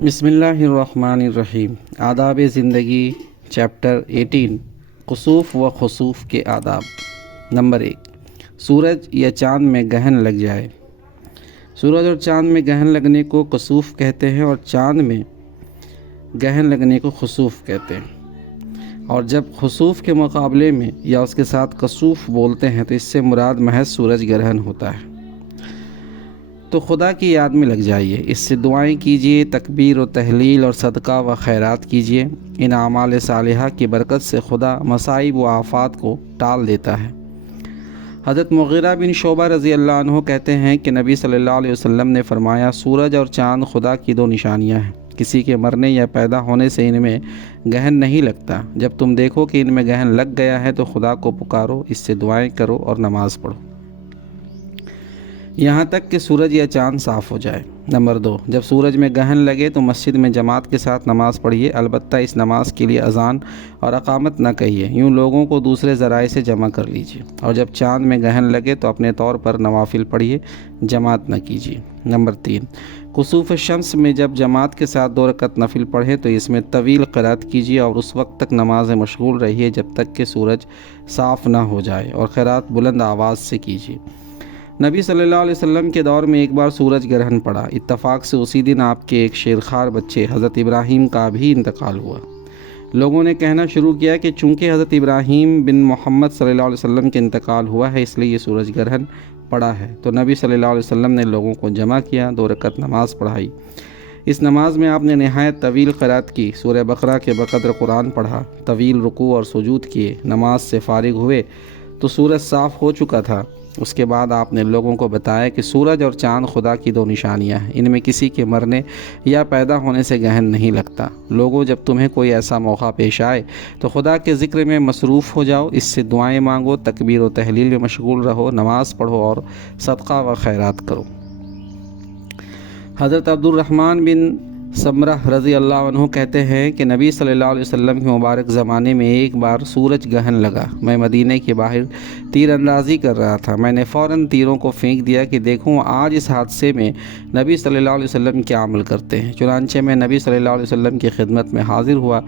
بسم اللہ الرحمن الرحیم۔ آداب زندگی چیپٹر 18 کسوف و خسوف کے آداب۔ نمبر 1، سورج یا چاند میں گرہن لگ جائے۔ سورج اور چاند میں گرہن لگنے کو کسوف کہتے ہیں اور چاند میں گرہن لگنے کو خسوف کہتے ہیں، اور جب خسوف کے مقابلے میں یا اس کے ساتھ کسوف بولتے ہیں تو اس سے مراد محض سورج گرہن ہوتا ہے۔ تو خدا کی یاد میں لگ جائیے، اس سے دعائیں کیجیے، تکبیر و تحلیل اور صدقہ و خیرات کیجیے۔ ان اعمال صالحہ کی برکت سے خدا مصائب و آفات کو ٹال دیتا ہے۔ حضرت مغیرہ بن شعبہ رضی اللہ عنہ کہتے ہیں کہ نبی صلی اللہ علیہ وسلم نے فرمایا، سورج اور چاند خدا کی دو نشانیاں ہیں، کسی کے مرنے یا پیدا ہونے سے ان میں گرہن نہیں لگتا۔ جب تم دیکھو کہ ان میں گرہن لگ گیا ہے تو خدا کو پکارو، اس سے دعائیں کرو اور نماز پڑھو یہاں تک کہ سورج یا چاند صاف ہو جائے۔ نمبر 2، جب سورج میں گرہن لگے تو مسجد میں جماعت کے ساتھ نماز پڑھیے، البتہ اس نماز کے لیے اذان اور اقامت نہ کہیے، یوں لوگوں کو دوسرے ذرائع سے جمع کر لیجیے۔ اور جب چاند میں گرہن لگے تو اپنے طور پر نوافل پڑھیے، جماعت نہ کیجیے۔ نمبر 3، کسوف شمس میں جب جماعت کے ساتھ 2 رکعت نفل پڑھے تو اس میں طویل قرات کیجیے اور اس وقت تک نماز میں مشغول رہیے جب تک کہ سورج صاف نہ ہو جائے، اور قرات بلند آواز سے کیجیے۔ نبی صلی اللہ علیہ وسلم کے دور میں ایک بار سورج گرہن پڑا، اتفاق سے اسی دن آپ کے ایک شیرخوار بچے حضرت ابراہیم کا بھی انتقال ہوا۔ لوگوں نے کہنا شروع کیا کہ چونکہ حضرت ابراہیم بن محمد صلی اللہ علیہ وسلم کے انتقال ہوا ہے اس لیے یہ سورج گرہن پڑا ہے۔ تو نبی صلی اللہ علیہ وسلم نے لوگوں کو جمع کیا، 2 رکعت نماز پڑھائی۔ اس نماز میں آپ نے نہایت طویل قرات کی، سورہ بقرہ کے بقدر قرآن پڑھا، طویل رکوع اور سجود کیے۔ نماز سے فارغ ہوئے تو سورج صاف ہو چکا تھا۔ اس کے بعد آپ نے لوگوں کو بتایا کہ سورج اور چاند خدا کی 2 نشانیاں ہیں، ان میں کسی کے مرنے یا پیدا ہونے سے گرہن نہیں لگتا۔ لوگوں، جب تمہیں کوئی ایسا موقع پیش آئے تو خدا کے ذکر میں مصروف ہو جاؤ، اس سے دعائیں مانگو، تکبیر و تحلیل میں مشغول رہو، نماز پڑھو اور صدقہ و خیرات کرو۔ حضرت عبد الرحمن بن سمرہ رضی اللہ عنہ کہتے ہیں کہ نبی صلی اللہ علیہ وسلم کے مبارک زمانے میں ایک بار سورج گرہن لگا۔ میں مدینے کے باہر تیر اندازی کر رہا تھا۔ میں نے فوراً تیروں کو پھینک دیا کہ دیکھوں آج اس حادثے میں نبی صلی اللہ علیہ وسلم کیا عمل کرتے ہیں۔ چنانچہ میں نبی صلی اللہ علیہ وسلم کی خدمت میں حاضر ہوا۔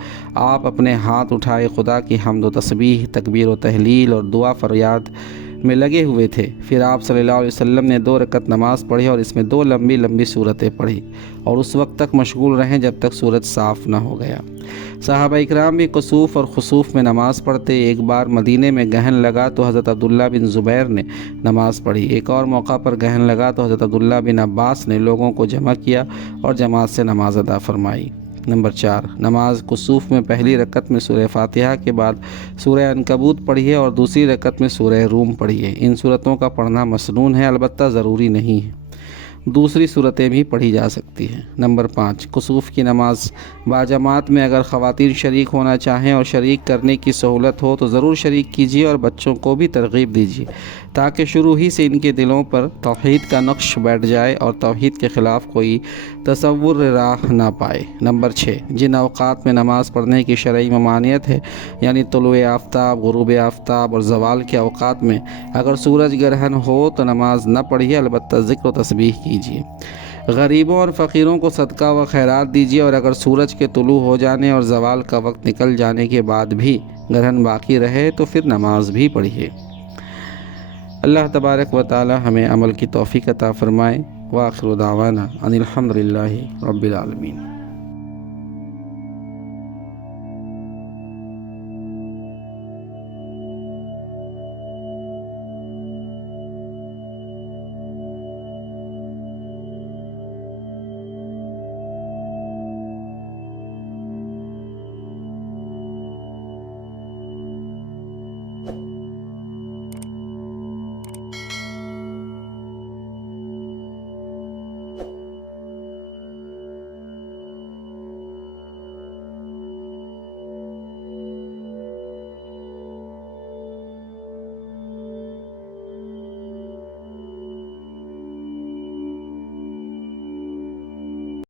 آپ اپنے ہاتھ اٹھائے خدا کی حمد و تسبیح، تکبیر و تحلیل اور دعا فریاد میں لگے ہوئے تھے۔ پھر آپ صلی اللہ علیہ وسلم نے 2 رکعت نماز پڑھی اور اس میں 2 لمبی لمبی سورتیں پڑھی اور اس وقت تک مشغول رہیں جب تک سورج صاف نہ ہو گیا۔ صحابہ اکرام بھی کسوف اور خسوف میں نماز پڑھتے۔ ایک بار مدینے میں گرہن لگا تو حضرت عبداللہ بن زبیر نے نماز پڑھی۔ ایک اور موقع پر گرہن لگا تو حضرت عبداللہ بن عباس نے لوگوں کو جمع کیا اور جماعت سے نماز ادا فرمائی۔ نمبر 4، نماز کسوف میں پہلی رکعت میں سورہ فاتحہ کے بعد سورہ عنکبوت پڑھیے اور دوسری رکعت میں سورہ روم پڑھیے۔ ان سورتوں کا پڑھنا مسنون ہے، البتہ ضروری نہیں ہے، دوسری صورتیں بھی پڑھی جا سکتی ہیں۔ نمبر 5، کسوف کی نماز باجماعت میں اگر خواتین شریک ہونا چاہیں اور شریک کرنے کی سہولت ہو تو ضرور شریک کیجیے اور بچوں کو بھی ترغیب دیجیے تاکہ شروع ہی سے ان کے دلوں پر توحید کا نقش بیٹھ جائے اور توحید کے خلاف کوئی تصور راہ نہ پائے۔ نمبر 6، جن اوقات میں نماز پڑھنے کی شرعی ممانعت ہے، یعنی طلوع آفتاب، غروب آفتاب اور زوال کے اوقات میں اگر سورج گرہن ہو تو نماز نہ پڑھیے، البتہ ذکر و تسبیح کیجیے۔ غریبوں اور فقیروں کو صدقہ و خیرات دیجیے، اور اگر سورج کے طلوع ہو جانے اور زوال کا وقت نکل جانے کے بعد بھی گرہن باقی رہے تو پھر نماز بھی پڑھیے۔ اللہ تبارک و تعالی ہمیں عمل کی توفیق عطا فرمائے۔ وآخر دعوانا ان الحمد للہ رب العالمین۔